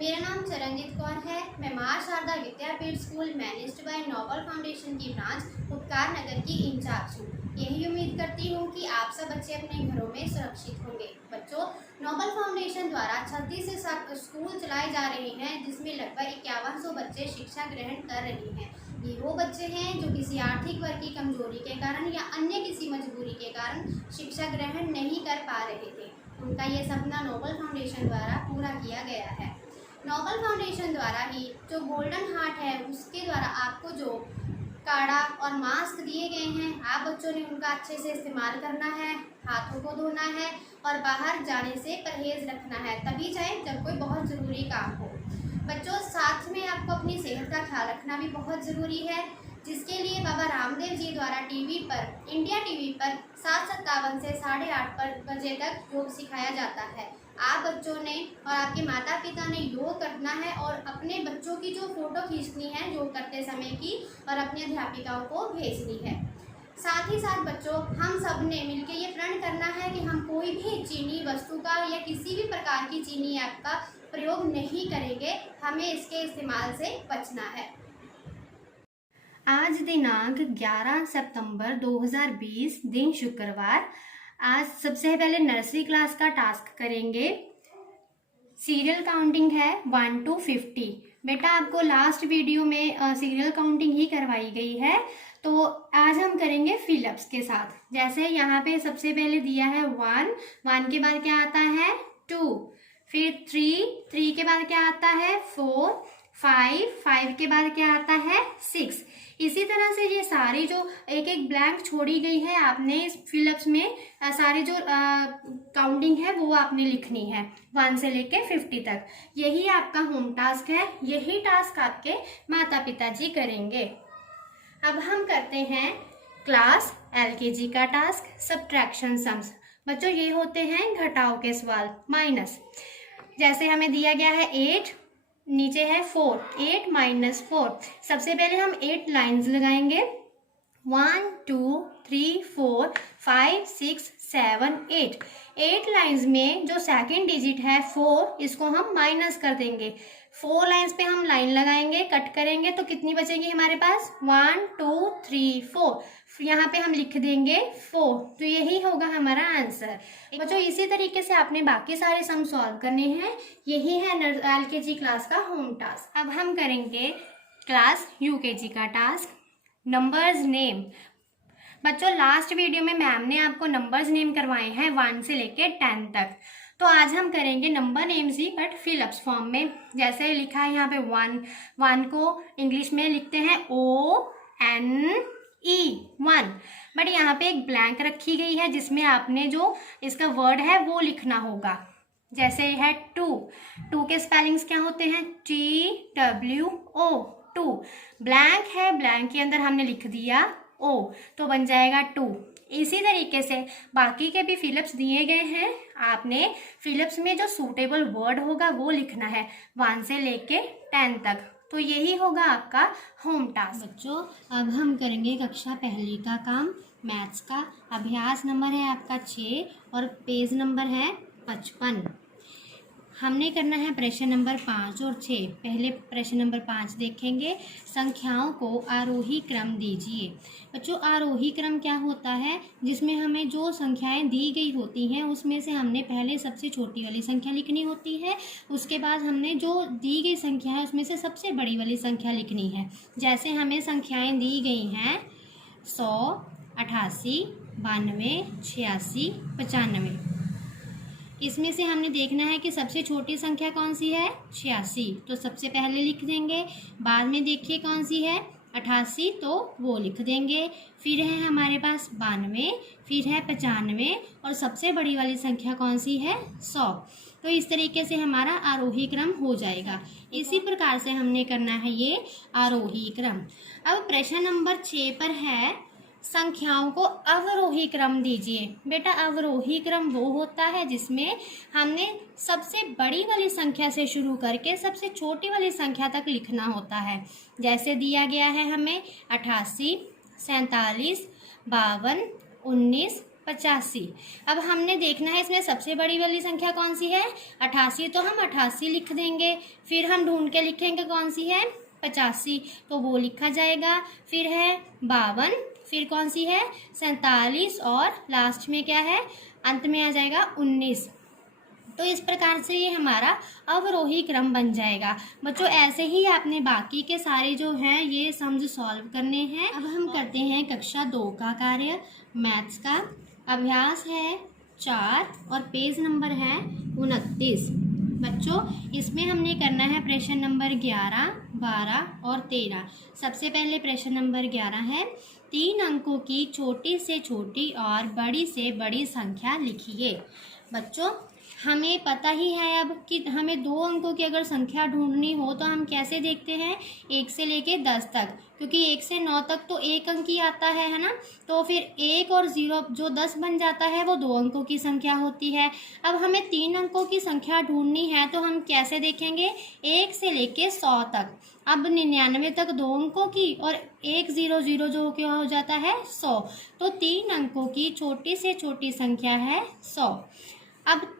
मेरा नाम चरणजीत कौर है। मैं Maa Sharda Vidyapeeth school managed by noble foundation की ब्रांच उपकार नगर की इंचार्ज हूँ। यही उम्मीद करती हूँ कि आप सब बच्चे अपने घरों में सुरक्षित होंगे। बच्चों, नोबल फाउंडेशन द्वारा 36 से 7 स्कूल चलाए जा रहे हैं, जिसमें लगभग 5100 बच्चे शिक्षा ग्रहण कर रहे हैं। ये वो बच्चे हैं जो किसी आर्थिक वर्ग की कमजोरी के कारण या अन्य किसी मजबूरी के कारण शिक्षा ग्रहण नहीं कर पा रहे थे। उनका ये सपना नोबल फाउंडेशन द्वारा पूरा किया गया है। नोबल फाउंडेशन द्वारा ही जो गोल्डन हार्ट है, उसके द्वारा आपको जो काढ़ा और मास्क दिए गए हैं, आप बच्चों ने उनका अच्छे से इस्तेमाल करना है, हाथों को धोना है और बाहर जाने से परहेज रखना है, तभी जाए जब कोई बहुत ज़रूरी काम हो। बच्चों, साथ में आपको अपनी सेहत का ख्याल रखना भी बहुत ज़रूरी है, जिसके लिए बाबा रामदेव जी द्वारा इंडिया टीवी पर 7:57 से 8:30 बजे तक योग सिखाया जाता है। आप बच्चों ने और आपके माता पिता ने योग करना है और अपने बच्चों की जो फ़ोटो खींचनी है योग करते समय की और अपनी अध्यापिकाओं को भेजनी है। साथ ही साथ बच्चों, हम सब ने मिलकर ये प्रण करना है कि हम कोई भी चीनी वस्तु का या किसी भी प्रकार की चीनी ऐप का प्रयोग नहीं करेंगे। हमें इसके इस्तेमाल से बचना है। आज दिनांक 11 सितंबर 2020 दिन शुक्रवार। आज सबसे पहले नर्सरी क्लास का टास्क करेंगे। सीरियल काउंटिंग है 1 to 50। बेटा, आपको लास्ट वीडियो में सीरियल काउंटिंग ही करवाई गई है, तो आज हम करेंगे फिलअप्स के साथ। जैसे यहाँ पे सबसे पहले दिया है 1 के बाद क्या आता है 2, फिर 3 के बाद क्या आता है 4, 5 के बाद क्या आता है 6। इसी तरह से ये सारी जो एक एक ब्लैंक छोड़ी गई है, आपने इस फिलअप्स में सारी जो काउंटिंग है वो आपने लिखनी है 1 से लेके 50 तक। यही आपका होम टास्क है। यही टास्क आपके माता पिता जी करेंगे। अब हम करते हैं क्लास LKG का टास्क, सब्ट्रैक्शन सम्स। बच्चों, ये होते हैं घटाव के सवाल, माइनस। जैसे हमें दिया गया है 8, नीचे है 4, 8 - 4। सबसे पहले हम 8 लाइंस लगाएंगे। 1 2 3 4 5 6 7 8 लाइंस में जो सेकंड डिजिट है 4, इसको हम माइनस कर देंगे। 4 लाइंस पे हम लाइन लगाएंगे, कट करेंगे, तो कितनी बचेगी हमारे पास 1 2 3 4। यहाँ पे हम लिख देंगे 4। तो यही होगा हमारा आंसर। बच्चों, इसी तरीके से आपने बाकी सारे सम सॉल्व करने हैं। यही है LKG क्लास का होम टास्क। अब हम करेंगे क्लास UKG का टास्क, नंबर्स नेम। बच्चों, लास्ट वीडियो में मैम ने आपको नंबर्स नेम करवाए हैं 1 से लेके 10 तक। तो आज हम करेंगे number names he, but fill-ups form में। जैसे लिखा है यहाँ पे 1 को इंग्लिश में लिखते हैं ONE 1, बट यहाँ पे एक ब्लैंक रखी गई है जिसमें आपने जो इसका वर्ड है वो लिखना होगा। जैसे है 2 के स्पेलिंग्स क्या होते हैं TWO, 2। ब्लैंक है, ब्लैंक के अंदर हमने लिख दिया O, तो बन जाएगा 2। इसी तरीके से बाकी के भी फिलअप्स दिए गए हैं। आपने फिलअप्स में जो सूटेबल वर्ड होगा वो लिखना है 1 से लेके 10 तक। तो यही होगा आपका होम टास्क। बच्चों, अब हम करेंगे कक्षा पहली का काम, मैथ्स का। अभ्यास नंबर है आपका 6 और पेज नंबर है 55। हमने करना है प्रश्न नंबर 5 और 6। पहले प्रश्न नंबर 5 देखेंगे। संख्याओं को आरोही क्रम दीजिए। बच्चों, आरोही क्रम क्या होता है, जिसमें हमें जो संख्याएं दी गई होती हैं उसमें से हमने पहले सबसे छोटी वाली संख्या लिखनी होती है, उसके बाद हमने जो दी गई संख्या है उसमें से सबसे बड़ी वाली संख्या लिखनी है। जैसे हमें संख्याएँ दी गई हैं 100, 88, 92, 86, 95। इसमें से हमने देखना है कि सबसे छोटी संख्या कौन सी है 86, तो सबसे पहले लिख देंगे। बाद में देखिए कौन सी है 88, तो वो लिख देंगे। फिर है हमारे पास 92, फिर है 95 और सबसे बड़ी वाली संख्या कौन सी है 100। तो इस तरीके से हमारा आरोही क्रम हो जाएगा। इसी प्रकार से हमने करना है ये आरोही क्रम। अब प्रश्न नंबर 6 पर है संख्याओं को अवरोही क्रम दीजिए। बेटा, अवरोही क्रम वो होता है जिसमें हमने सबसे बड़ी वाली संख्या से शुरू करके सबसे छोटी वाली संख्या तक लिखना होता है। जैसे दिया गया है हमें 88, 47, 52, 19, 85। अब हमने देखना है इसमें सबसे बड़ी वाली संख्या कौन सी है, 88, तो हम 88 लिख देंगे। फिर हम ढूंढ के लिखेंगे कौन सी है, 85, तो वो लिखा जाएगा। फिर है 52, फिर कौन सी है 47, और लास्ट में क्या है, अंत में आ जाएगा 19। तो इस प्रकार से ये हमारा अवरोही क्रम बन जाएगा। बच्चों ऐसे ही आपने बाकी के सारे जो हैं ये सम्स सॉल्व करने हैं। अब हम करते हैं कक्षा 2 का कार्य मैथ्स का। अभ्यास है 4 और पेज नंबर है 29। बच्चों इसमें हमने करना है प्रश्न नंबर 11, 12 और 13। सबसे पहले प्रश्न नंबर 11 है, 3 अंकों की छोटी से छोटी और बड़ी से बड़ी संख्या लिखिए। बच्चों हमें पता ही है अब कि हमें 2 अंकों की अगर संख्या ढूंढनी हो तो हम कैसे देखते हैं, 1 से लेके 10 तक, क्योंकि 1 से 9 तक तो 1 अंक ही आता है ना। तो फिर 1 और 0 जो 10 बन जाता है वो 2 अंकों की संख्या होती है। अब हमें 3 अंकों की संख्या ढूंढनी है तो हम कैसे देखेंगे, 1 से लेके 100 तक। अब 99 तक 2 अंकों की और 100 जो क्या हो जाता है 100। तो 3 अंकों की छोटी से छोटी संख्या है 100। अब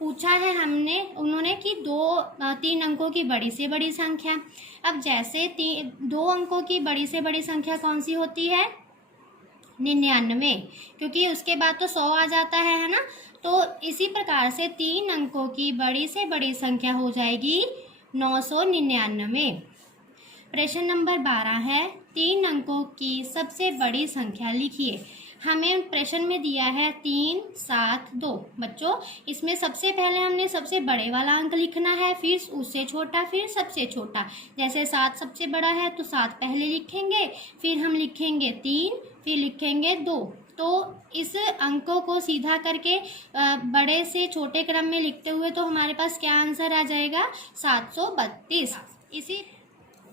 पूछा है उन्होंने कि 3 अंकों की बड़ी से बड़ी संख्या। अब जैसे 2 अंकों की बड़ी से बड़ी संख्या कौन सी होती है, 99, क्योंकि उसके बाद तो 100 आ जाता है ना। तो इसी प्रकार से 3 अंकों की बड़ी से बड़ी संख्या हो जाएगी 999। प्रश्न नंबर 12 है, 3 अंकों की सबसे बड़ी संख्या लिखिए। हमें प्रश्न में दिया है 3, 7, 2। बच्चों इसमें सबसे पहले हमने सबसे बड़े वाला अंक लिखना है, फिर उससे छोटा, फिर सबसे छोटा। जैसे 7 सबसे बड़ा है तो 7 पहले लिखेंगे, फिर हम लिखेंगे 3, फिर लिखेंगे 2। तो इस अंकों को सीधा करके बड़े से छोटे क्रम में लिखते हुए तो हमारे पास क्या आंसर आ जाएगा, 732।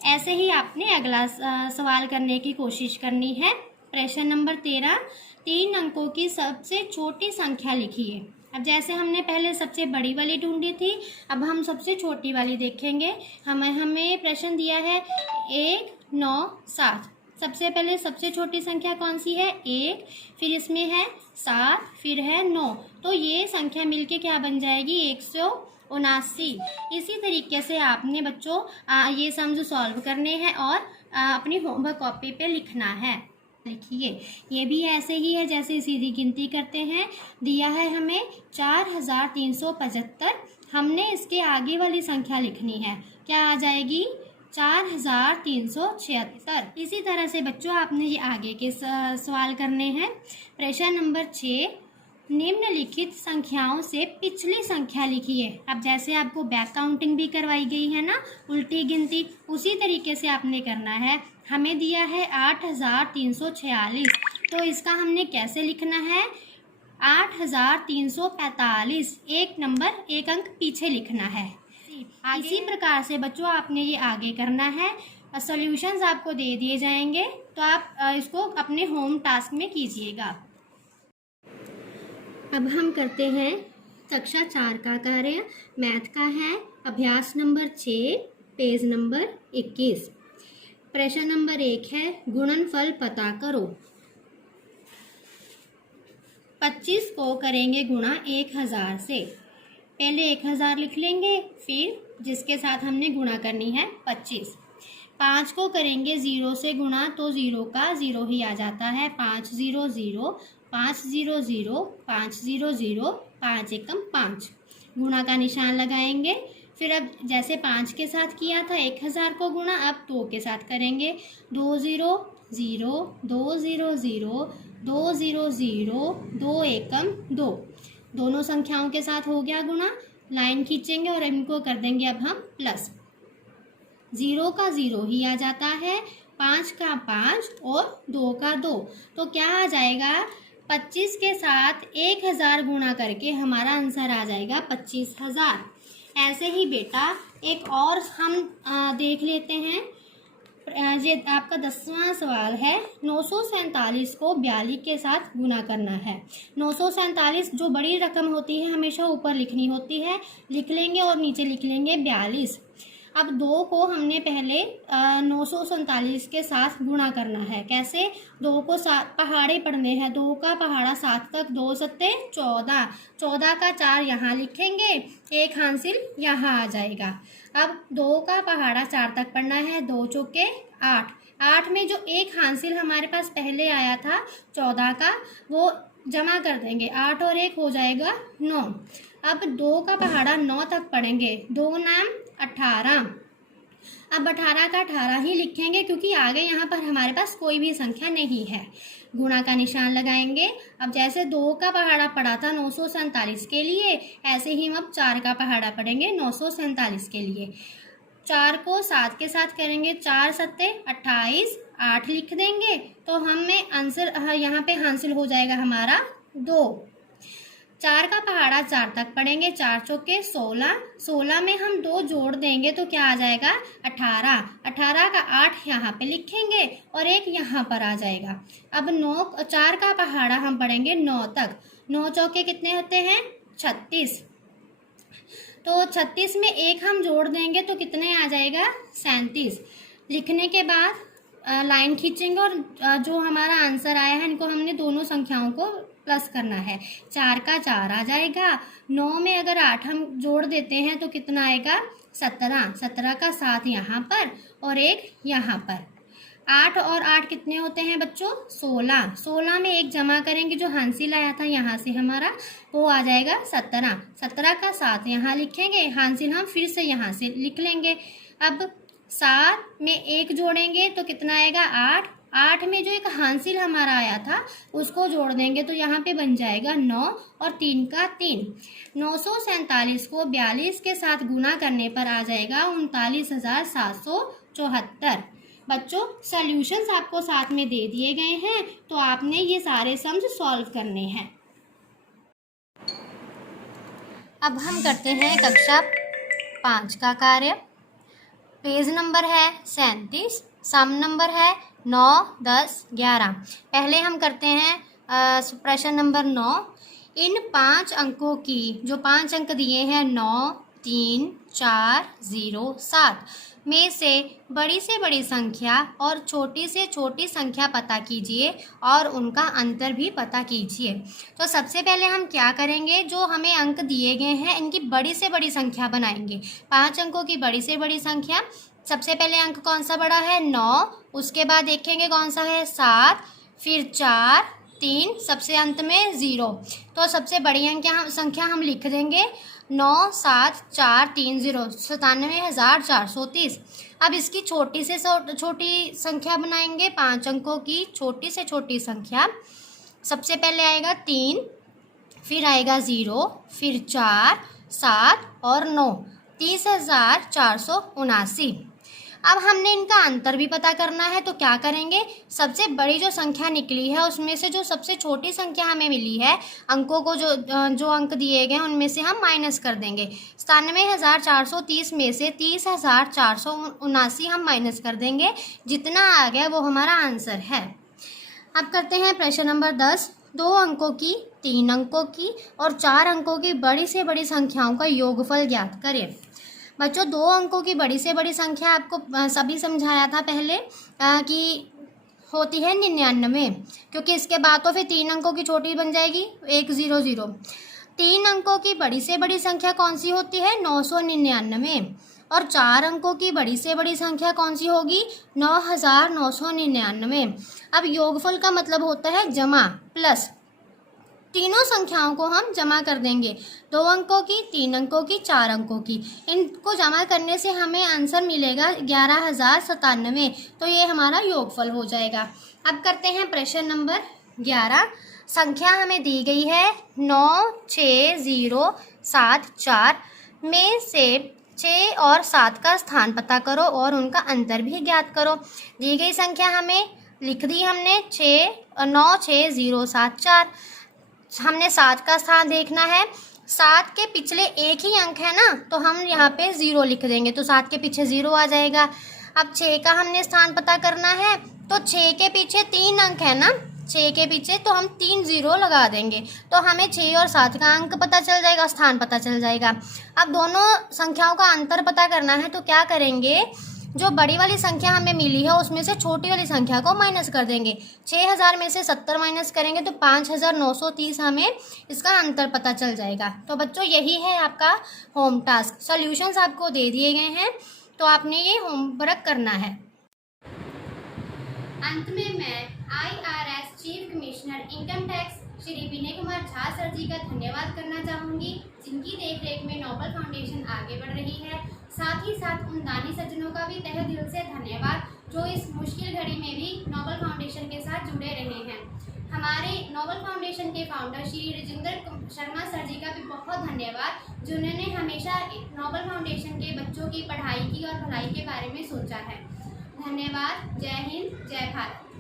ऐसे ही आपने अगला सवाल करने की कोशिश करनी है। प्रश्न नंबर 13, 3 अंकों की सबसे छोटी संख्या लिखिए। अब जैसे हमने पहले सबसे बड़ी वाली ढूंढी थी, अब हम सबसे छोटी वाली देखेंगे। हमें प्रश्न दिया है 1, 9, 7। सबसे पहले सबसे छोटी संख्या कौन सी है, 1, फिर इसमें है 7, फिर है 9। तो ये संख्या मिलके क्या बन जाएगी, 179। इसी तरीके से आपने बच्चों ये सम्स सॉल्व करने हैं और अपनी होमवर्क कॉपी पे लिखना है। देखिए ये भी ऐसे ही है जैसे सीधी गिनती करते हैं। दिया है हमें 4375। हमने इसके आगे वाली संख्या लिखनी है, क्या आ जाएगी, 4376। इसी तरह से बच्चों आपने ये आगे के सवाल करने हैं। प्रश्न नंबर 6, निम्नलिखित संख्याओं से पिछली संख्या लिखिए। अब जैसे आपको बैक काउंटिंग भी करवाई गई है ना, उल्टी गिनती, उसी तरीके से आपने करना है। हमें दिया है 8346, तो इसका हमने कैसे लिखना है, 8345, एक अंक पीछे लिखना है। इसी प्रकार से बच्चों आपने ये आगे करना है। सॉल्यूशंस आपको दे दिए जाएंगे तो आप इसको अपने होम टास्क में कीजिएगा। अब हम करते हैं कक्षा 4 का कार्य मैथ का है। अभ्यास नंबर 6, पेज नंबर 21। प्रश्न नंबर 1 है, गुणनफल पता करो। 25 को करेंगे गुणा 1000 से। पहले 1000 लिख लेंगे, फिर जिसके साथ हमने गुणा करनी है 25। 5 को करेंगे 0 से गुणा, तो 0 का 0 ही आ जाता है। 5 0 0, 5 0 0, 5 0 0, 5 एकम 5। गुणा का निशान लगाएंगे। फिर अब जैसे 5 के साथ किया था 1000 को गुणा, अब 2 के साथ करेंगे। 2 0 0, 2 0 0, 2 0 0, 2 एकम 2। दोनों संख्याओं के साथ हो गया गुणा। लाइन खींचेंगे और इनको कर देंगे अब हम प्लस। 0 का 0 ही आ जाता है, 5 का 5 और 2 का 2। तो क्या आ जाएगा, 25 के साथ 1000 गुणा करके हमारा आंसर आ जाएगा 25000। ऐसे ही बेटा एक और हम देख लेते हैं। ये आपका 10वां सवाल है, 947 को 42 के साथ गुना करना है। 947 जो बड़ी रकम होती है हमेशा ऊपर लिखनी होती है, लिख लेंगे और नीचे लिख लेंगे 42। अब 2 को हमने पहले 947 के साथ गुणा करना है। कैसे? 2 को पहाड़े पढ़ने हैं। 2 का पहाड़ा 7 तक, 2 सत्ते 14, 14 का 4 यहाँ लिखेंगे, 1 हासिल यहाँ आ जाएगा। अब 2 का पहाड़ा 4 तक पढ़ना है, 2 चौके 8, 8 में जो 1 हासिल हमारे पास पहले आया था 14 का, वो जमा कर देंगे, 8 और 1 हो जाएगा 9। अब 2 का पहाड़ा 9 तक पढ़ेंगे, 2 नाम 18। अब 18 का 18 ही लिखेंगे क्योंकि आगे यहाँ पर हमारे पास कोई भी संख्या नहीं है। गुणा का निशान लगाएंगे। अब जैसे 2 का पहाड़ा पढ़ा था 947 के लिए, ऐसे ही हम अब 4 का पहाड़ा पढ़ेंगे 947 के लिए। 4 को 7 के साथ करेंगे, 4 सत्ते 28, 8 लिख देंगे तो हमें आंसर यहाँ पे हासिल हो जाएगा हमारा 2। 4 का पहाड़ा 4 तक पढ़ेंगे, 4 चौके 16, 16 में हम 2 जोड़ देंगे तो क्या आ जाएगा 18, 18 का 8 यहाँ पे लिखेंगे और 1 यहाँ पर आ जाएगा। अब 4 का पहाड़ा हम पढ़ेंगे 9 तक, 9 चौके कितने होते हैं 36, तो 36 में 1 हम जोड़ देंगे तो कितने आ जाएगा 37। लिखने के बाद लाइन खींचेंगे और जो हमारा आंसर आया है इनको हमने दोनों संख्याओं को प्लस करना है। 4 का 4 आ जाएगा, 9 में अगर 8 हम जोड़ देते हैं तो कितना आएगा 17, 17 का 7 यहाँ पर और 1 यहाँ पर। 8 और 8 कितने होते हैं बच्चों 16, 16 में 1 जमा करेंगे जो हासिल आया था यहाँ से हमारा, वो आ जाएगा 17, 17 का 7 यहाँ लिखेंगे, हासिल हम फिर से यहाँ से लिख लेंगे। अब 7 में 1 जोड़ेंगे तो कितना आएगा 8, 8 में जो एक हासिल हमारा आया था उसको जोड़ देंगे तो यहाँ पे बन जाएगा 9 और 3 का 3। 947 को 42 के साथ गुना करने पर आ जाएगा 39,774। बच्चों सॉल्यूशंस आपको साथ में दे दिए गए हैं तो आपने ये सारे सम्स सॉल्व करने हैं। अब हम करते हैं कक्षा 5 का कार्य। पेज नंबर है 37, सम नंबर है 9, 10, 11। पहले हम करते हैं प्रश्न नंबर 9। इन 5 अंकों की, जो 5 अंक दिए हैं 9, 3, 4, 0, 7 में से बड़ी संख्या और छोटी से छोटी संख्या पता कीजिए और उनका अंतर भी पता कीजिए। तो सबसे पहले हम क्या करेंगे, जो हमें अंक दिए गए हैं इनकी बड़ी से बड़ी संख्या बनाएंगे। 5 अंकों की बड़ी से बड़ी संख्या, सबसे पहले अंक कौन सा बड़ा है 9, उसके बाद देखेंगे कौन सा है 7, फिर 4, 3, सबसे अंत में 0। तो सबसे बड़ी अंक संख्या हम लिख देंगे 9, 7, 4, 3, 0, 97,430। अब इसकी छोटी से छोटी संख्या बनाएंगे, 5 अंकों की छोटी से छोटी संख्या। सबसे पहले आएगा 3, फिर आएगा 0, फिर 4, 7 और 9, 30,479। अब हमने इनका अंतर भी पता करना है तो क्या करेंगे, सबसे बड़ी जो संख्या निकली है उसमें से जो सबसे छोटी संख्या हमें मिली है, अंकों को जो अंक दिए गए हैं उनमें से हम माइनस कर देंगे। 97,430 में से 30,479 हम माइनस कर देंगे, जितना आ गया वो हमारा आंसर है। अब करते हैं प्रश्न नंबर 10। 2 अंकों की, 3 अंकों की और 4 अंकों की बड़ी से बड़ी संख्याओं का योगफल ज्ञात करें। बच्चों 2 अंकों की बड़ी से बड़ी संख्या आपको सभी समझाया था पहले कि होती है 99, क्योंकि इसके बाद तो फिर 3 अंकों की छोटी बन जाएगी 100। 3 अंकों की बड़ी से बड़ी संख्या कौन सी होती है 999, और 4 अंकों की बड़ी से बड़ी संख्या कौन सी होगी 9,999। अब योगफल का मतलब होता है जमा प्लस, तीनों संख्याओं को हम जमा कर देंगे, 2 अंकों की, 3 अंकों की, 4 अंकों की। इनको जमा करने से हमें आंसर मिलेगा 11,097। तो ये हमारा योगफल हो जाएगा। अब करते हैं प्रश्न नंबर 11। संख्या हमें दी गई है 96074 में से 6 और 7 का स्थान पता करो और उनका अंतर भी ज्ञात करो। दी गई संख्या हमें लिख दी हमने 96074। हमने 7 का स्थान देखना है, 7 के पिछले एक ही अंक है ना, तो हम यहाँ पे 0 लिख देंगे तो 7 के पीछे 0 आ जाएगा। अब 6 का हमने स्थान पता करना है, तो 6 के पीछे 3 अंक है ना, 6 के पीछे, तो हम 3 0 लगा देंगे, तो हमें 6 और 7 का अंक पता चल जाएगा, स्थान पता चल जाएगा। अब दोनों संख्याओं का अंतर पता करना है, तो क्या करेंगे, जो बड़ी वाली संख्या हमें मिली है उसमें से छोटी वाली संख्या को माइनस कर देंगे। 6000 में से 70 माइनस करेंगे तो 5930 हमें इसका अंतर पता चल जाएगा। तो बच्चों यही है आपका होम टास्क। सॉल्यूशंस आपको दे दिए गए हैं, तो आपने ये होमवर्क करना है। अंत में मैं IRS chief commissioner income tax Shri Vinay Kumar Jha sir ji का धन्यवाद करना चाहूँगी, जिनकी देखरेख में नोबल फाउंडेशन आगे बढ़ रही है। साथ ही साथ उन दानी सज्जनों का भी तहे दिल से धन्यवाद जो इस मुश्किल घड़ी में भी नोबल फाउंडेशन के साथ जुड़े रहे हैं। हमारे नोबल फाउंडेशन के फाउंडर श्री राजेंद्र शर्मा सर जी का भी बहुत धन्यवाद, जिन्होंने हमेशा नोबल फाउंडेशन के बच्चों की पढ़ाई की और भलाई के बारे में सोचा है। धन्यवाद। जय हिंद, जय भारत।